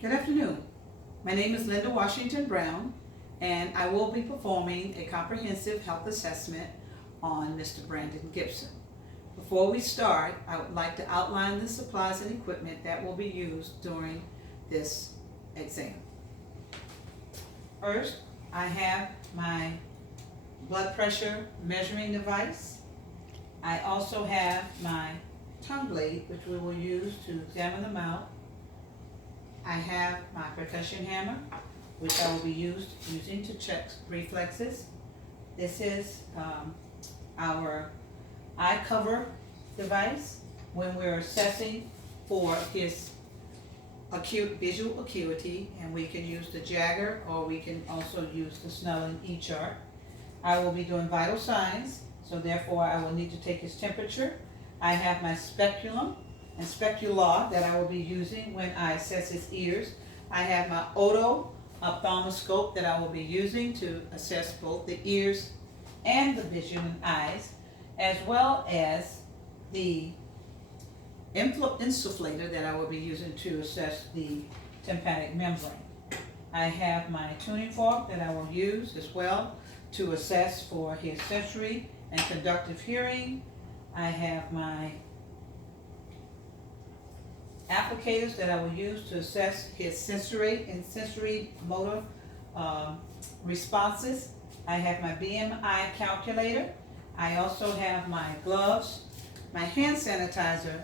Good afternoon. My name is Linda Washington Brown, and I will be performing a comprehensive health assessment on Mr. Brandon Gibson. Before we start, I would like to outline the supplies and equipment that will be used during this exam. First, I have my blood pressure measuring device. I also have my tongue blade, which we will use to examine the mouth. I have my percussion hammer, which I will be using to check reflexes. This is our eye cover device when we're assessing for his visual acuity, and we can use the Jagger or we can also use the Snellen E-chart. I will be doing vital signs, so therefore I will need to take his temperature. I have my speculum and specula that I will be using when I assess his ears. I have my oto ophthalmoscope that I will be using to assess both the ears and the vision and eyes, as well as the insufflator that I will be using to assess the tympanic membrane. I have my tuning fork that I will use as well to assess for his sensory and conductive hearing. I have my applicators that I will use to assess his sensory and sensory motor responses. I have my BMI calculator. I also have my gloves, my hand sanitizer,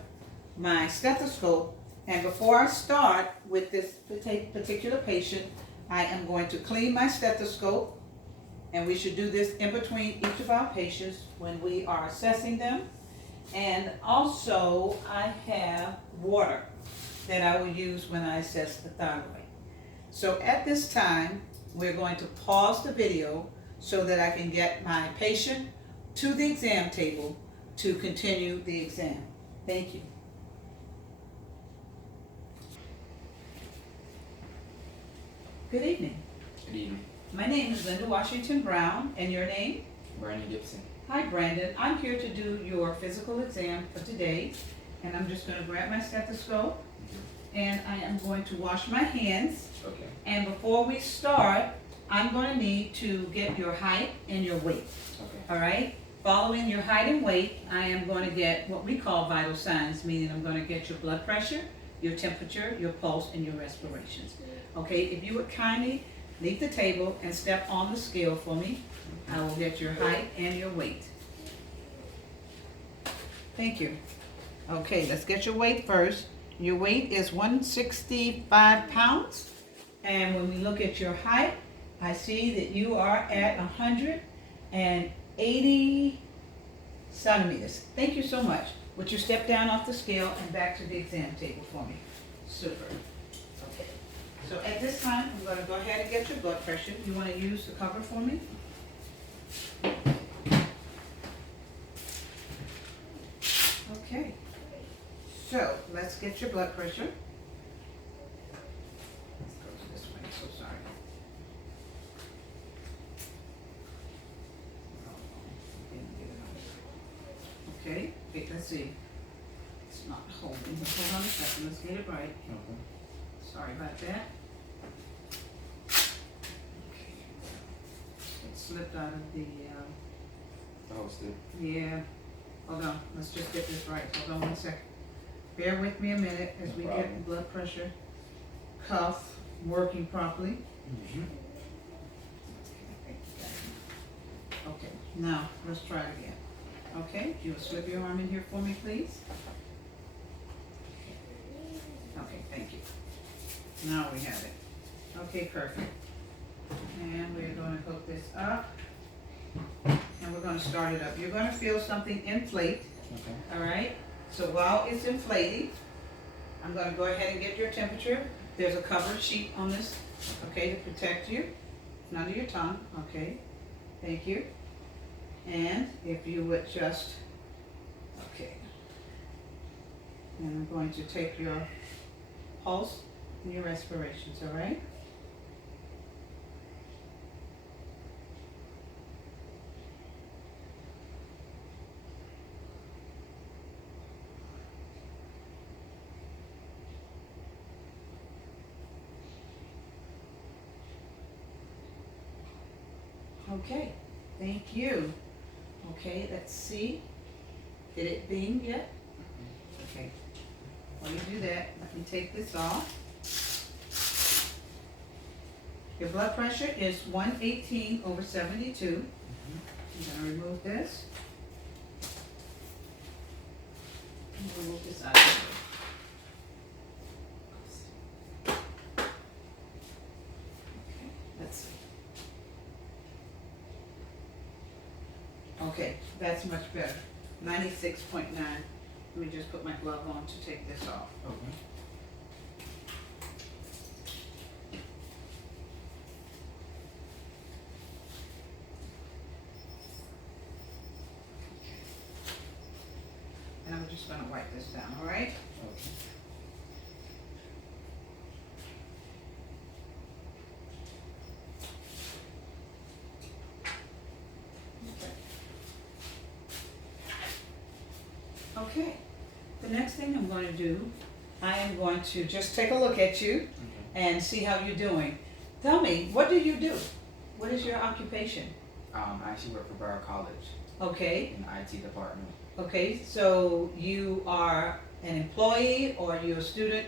my stethoscope, and before I start with this particular patient, I am going to clean my stethoscope, and we should do this in between each of our patients when we are assessing them. And also I have water that I will use when I assess the thyroid. So at this time, we're going to pause the video so that I can get my patient to the exam table to continue the exam. Thank you. Good evening. Good evening. My name is Linda Washington Brown, and your name? Brandon Gibson. Hi, Brandon. I'm here to do your physical exam for today, and I'm just going to grab my stethoscope, and I am going to wash my hands. Okay. And before we start, I'm going to need to get your height and your weight. Okay. All right? Following your height and weight, I am going to get what we call vital signs, meaning I'm going to get your blood pressure, your temperature, your pulse, and your respirations. Okay? If you would kindly leave the table and step on the scale for me, I will get your height and your weight. Thank you. Okay, let's get your weight first. Your weight is 165 pounds. And when we look at your height, I see that you are at 180 centimeters. Thank you so much. Would you step down off the scale and back to the exam table for me? Super. Okay. So at this time, I'm going to go ahead and get your blood pressure. You want to use the cover for me? Okay. So let's get your blood pressure. Let's go this way. I'm so sorry. Okay. Wait, let's see. It's not holding. Hold on a second. Let's get it right. Okay. Sorry about that. Okay. It slipped out of the, Oh, still. yeah. Hold on. Let's just get this right. Hold on one second. Bear with me a minute as No we problem. get the blood pressure cuff working properly. Okay, now let's try it again. Okay, you will slip your arm in here for me, please. Okay, thank you. Now we have it. Okay, perfect. And we're going to hook this up. And we're going to start it up. You're going to feel something inflate. Okay. All right, so while it's inflating, I'm going to go ahead and get your temperature. There's a cover sheet on this, okay, to protect you. None of your tongue, okay. Thank you. And if you would just, okay. And I'm going to take your pulse and your respirations, all right? Okay, thank you. Okay, let's see. Did it beam yet? Okay. While you do that, let me take this off. Your blood pressure is 118/72. I'm gonna remove this. I'm gonna move this out of the way. Okay, let's see. Okay, that's much better. 96.9. Let me just put my glove on to take this off. Okay. And I'm just gonna wipe this down, all right? Okay. Okay, the next thing I'm going to do, I am going to just take a look at you Okay. and see how you're doing. Tell me, what do you do? What is your occupation? I actually work for Borough College Okay, in the IT department. okay, so you are an employee or you're a student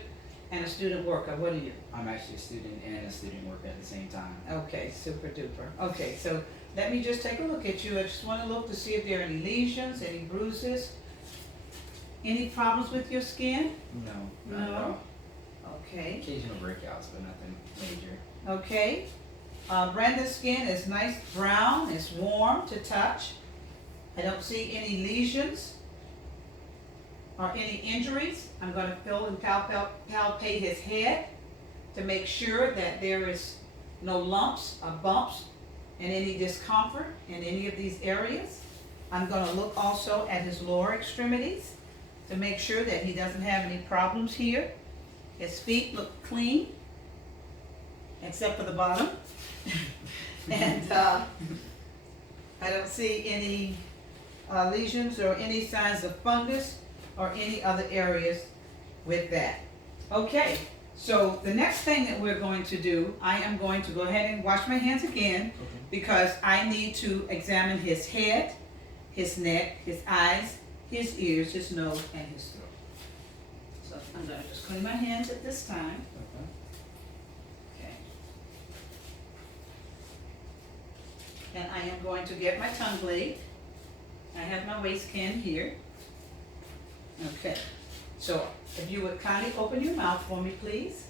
and a student worker? What are you? I'm actually a student and a student worker at the same time. Okay, super duper. Okay, so let me just take a look at you. I just want to look to see if there are any lesions, any bruises, any problems with your skin? No, not at No. all. Okay. Occasional breakouts, but nothing major. Okay. Brenda's skin is nice brown, it's warm to touch. I don't see any lesions or any injuries. I'm going to feel and palpate his head to make sure that there is no lumps or bumps and any discomfort in any of these areas. I'm going to look also at his lower extremities to make sure that he doesn't have any problems here. His feet look clean, except for the bottom. And I don't see any lesions or any signs of fungus or any other areas with that. Okay, so the next thing that we're going to do, I am going to go ahead and wash my hands again because I need to examine his head, his neck, his eyes, his ears, his nose, and his throat. So I'm going to just clean my hands at this time. Okay. And I am going to get my tongue blade. I have my waste can here. Okay. So if you would kindly open your mouth for me, please.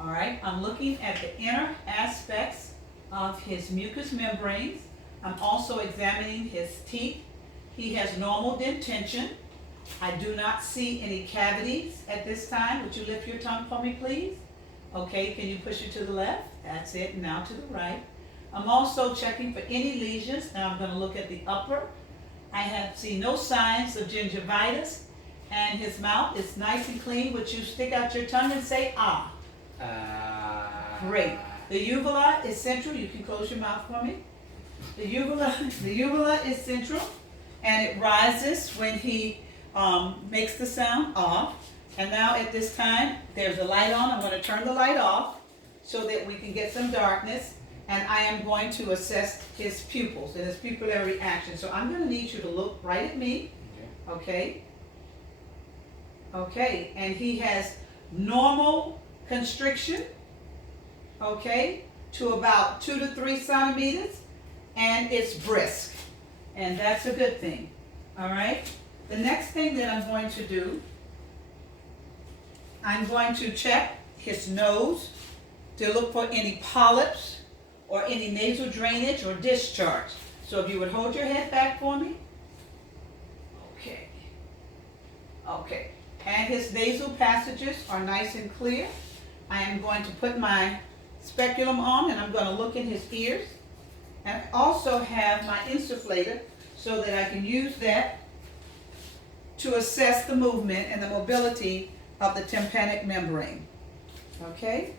All right. I'm looking at the inner aspects of his mucous membranes. I'm also examining his teeth. He has normal dentition. I do not see any cavities at this time. Would you lift your tongue for me, please? Okay, can you push it to the left? That's it. Now to the right. I'm also checking for any lesions. Now I'm going to look at the upper. I have seen no signs of gingivitis, and his mouth is nice and clean. Would you stick out your tongue and say ah? Great. The uvula is central. You can close your mouth for me. The uvula is central, and it rises when he makes the sound ah. And now at this time, there's a light on. I'm going to turn the light off so that we can get some darkness. And I am going to assess his pupils and his pupillary action. So I'm going to need you to look right at me. Okay? Okay. And he has normal constriction. Okay? To about 2 to 3 centimeters. And it's brisk. And that's a good thing. All right? The next thing that I'm going to do, I'm going to check his nose to look for any polyps or any nasal drainage or discharge. So if you would hold your head back for me. Okay. Okay. And his nasal passages are nice and clear. I am going to put my speculum on and I'm going to look in his ears. And I also have my insufflator so that I can use that to assess the movement and the mobility of the tympanic membrane. Okay?